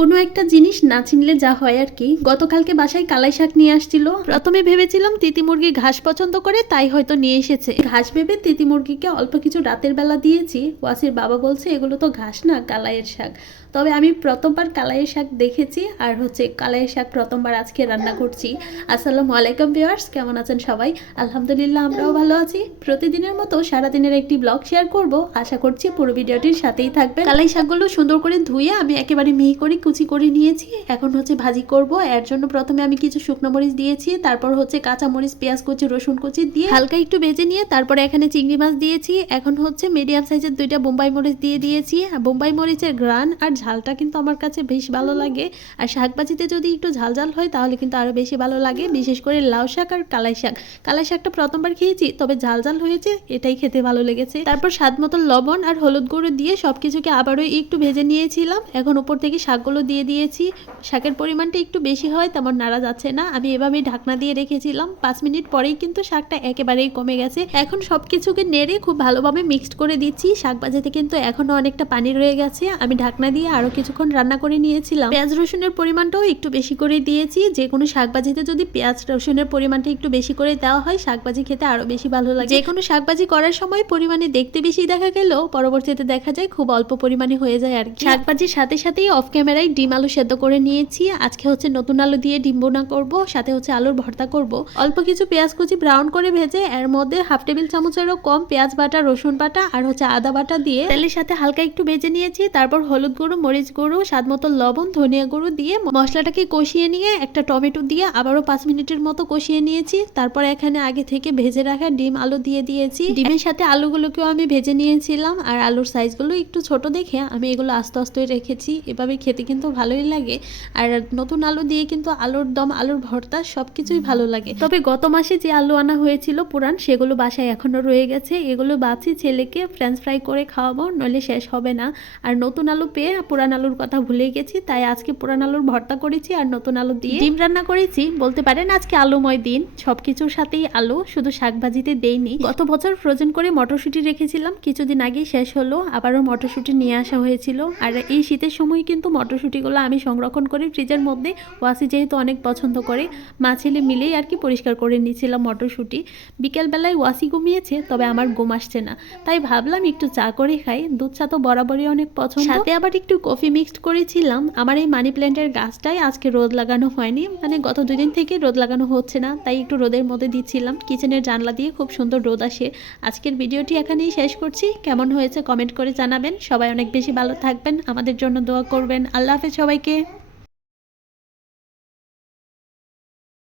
কোনো একটা জিনিস না চিনলে যা হয় আর কি। গতকালকে বাসায় কালাই শাক নিয়ে আসছিল। প্রথমে ভেবেছিলাম তিতি মুরগি ঘাস পছন্দ করে তাই হয়তো নিয়ে এসেছে। ঘাস ভেবে তিতি মুরগিকে অল্প কিছু রাতের বেলা দিয়েছি। ওয়াসির বাবা বলছে এগুলো তো ঘাস না, কালাইয়ের শাক। তবে আমি প্রথমবার কালাইয়ের শাক দেখেছি আর কালাইয়ের শাক প্রথমবার আজকে রান্না করছি। আসসালামু আলাইকুম ভিউয়ার্স, কেমন আছেন সবাই? আলহামদুলিল্লাহ, আমরাও ভালো আছি। প্রতিদিনের মতো সারাদিনের একটি ব্লগ শেয়ার করব, আশা করছি পুরো ভিডিওটির সাথেই থাকবে। কালাই শাকগুলো সুন্দর করে ধুয়ে আমি একেবারে মিহি করে কুচি করে নিয়েছি। এখন ভাজি করব। এর জন্য প্রথমে আমি কিছু শুকনো মরিচ দিয়েছি, তারপর কাঁচা মরিচ, পেঁয়াজ কুচি, রসুন কুচি দিয়ে হালকা একটু ভেজে নিয়ে তারপরে এখানে চিংড়ি মাছ দিয়েছি। এখন মিডিয়াম সাইজের 2টা বোম্বাই মরিচ দিয়ে দিয়েছি। বোম্বাই মরিচের ঘ্রাণ আর ঝালটা কিন্তু আমার কাছে বেশ ভালো লাগে। আর শাকভাজিতে যদি একটু ঝাল ঝাল হয় তাহলে কিন্তু আরো বেশি ভালো লাগে, বিশেষ করে লাউ শাক আর কালাই শাক। কালাই শাকটা প্রথমবার খেয়েছি, তবে ঝাল ঝাল হয়েছে, এটাই খেতে ভালো লেগেছে। তারপর স্বাদ মতো লবণ আর হলুদ গুঁড়ো দিয়ে সবকিছুকে আবারও একটু ভেজে নিয়েছিলাম। এখন উপর থেকে শাকগুলো দিয়ে দিয়েছি। শাকের পরিমাণটা একটু বেশি হয়, তেমন নাড়া যাচ্ছে না। আমি এভাবেই ঢাকনা দিয়ে রেখেছিলাম। 5 মিনিট পরেই কিন্তু শাকটা একেবারেই কমে গেছে। এখন সবকিছুকে নেড়ে খুব ভালোভাবে মিক্সড করে দিচ্ছি। শাক ভাজিতে কিন্তু এখনো অনেকটা পানি রয়ে গেছে। আমি ঢাকনা দিয়ে আরো কিছুক্ষণ রান্না করে নিয়েছিলাম। পেঁয়াজ রসুনের পরিমাণটাও একটু বেশি করে দিয়েছি। যে কোনো শাক ভাজিতে যদি পেঁয়াজ রসুনের পরিমাণটা একটু বেশি করে দেওয়া হয়, শাক ভাজি খেতে আরো বেশি ভালো লাগে। যে কোনো শাক ভাজি করার সময় পরিমাণে দেখতে বেশি দেখা গেলেও পরবর্তীতে দেখা যায় খুব অল্প পরিমাণে হয়ে যায় আর কি। শাক ভাজির সাথে সাথেই অফ ক্যামেরায় ডিম আলু সেদ্ধ করে নিয়েছি। আজকে নতুন আলু দিয়ে ডিম বোনা করব, সাথে আলুর ভর্তা করব। অল্প কিছু পেঁয়াজ কুচি ব্রাউন করে ভেজে এর মধ্যে হাফ টেবিল চামচেরও কম পেঁয়াজ বাটা, রসুন বাটা আর আদা বাটা দিয়ে তেলের সাথে হালকা একটু ভেজে নিয়েছি। তারপর হলুদ গুঁড়ো, মরিচ গুঁড়ো, স্বাদ মতো লবণ, ধনিয়া গুঁড়ো দিয়ে মশলাটাকে কষিয়ে নিয়ে একটা টমেটো দিয়ে আবারও 5 মিনিটের মতো কষিয়ে নিয়েছি। তারপর এখানে আগে থেকে ভেজে রাখা ডিম আলু দিয়ে দিয়েছি। ডিমের সাথে আলুগুলোকেও আমি ভেজে নিয়েছিলাম। আর আলুর সাইজগুলো একটু ছোট দেখে আমি এগুলো আস্তে আস্তে রেখেছি। এভাবে খেতে কিন্তু ভালোই লাগে। আর নতুন আলু দিয়ে কিন্তু আলুর দম, আলুর ভর্তা সবকিছুই ভালো লাগে। তবে গত মাসে যে আলু আনা হয়েছিল পুরান, সেগুলো বাসায় এখনো রয়ে গেছে। এগুলো বাছি ছেলেকে ফ্রেঞ্চ ফ্রাই করে খাওয়াবো, নইলে শেষ হবে না। আর নতুন আলু পেয়ে পুরান আলুর কথা ভুলে গেছি, তাই আজকে পুরান আলুর ভর্তা করেছি আর নতুন আলু দিয়ে ডিম রান্না করেছি। বলতে পারেন আজকে আলুময় দিন। সবকিছুর সাথেই আলু, শুধু শাকভাজিতে দেইনি। গত বছর ফ্রোজেন করে মটরশুঁটি রেখেছিলাম, কিছুদিন আগেই শেষ হলো। আবারও মটরশুঁটি নিয়ে আসা হয়েছিল। আর এই শীতের সময় কিন্তু মটরশুঁটিগুলো আমি সংরক্ষণ করে ফ্রিজের মধ্যে, ওয়াসি যেহেতু অনেক পছন্দ করে, মা ছেলে মিলেই আর কি পরিষ্কার করে নিয়েছিলাম মটরশুঁটি। বিকেলবেলায় ওয়াসি ঘুমিয়েছে, তবে আমার ঘুম আসছে না, তাই ভাবলাম একটু চা করে খাই। দুধ চা তো বরাবরই অনেক পছন্দ, সাথে আবার একটু কফি মিক্সড করেছিলাম। আমার এই মানি প্ল্যান্টের গাছটাই আজকে রোদ লাগানো হয়নি, মানে গত 2 দিন থেকে রোদ লাগানো হচ্ছে না, তাই একটু রোদের মধ্যে দিচ্ছিলাম। কিচেনের জানলা দিয়ে খুব সুন্দর রোদ আসে। আজকের ভিডিওটি এখানেই শেষ করছি। কেমন হয়েছে কমেন্ট করে জানাবেন। সবাই অনেক বেশি ভালো থাকবেন, আমাদের জন্য দোয়া করবেন। আল্লাহ হাফেজ সবাইকে।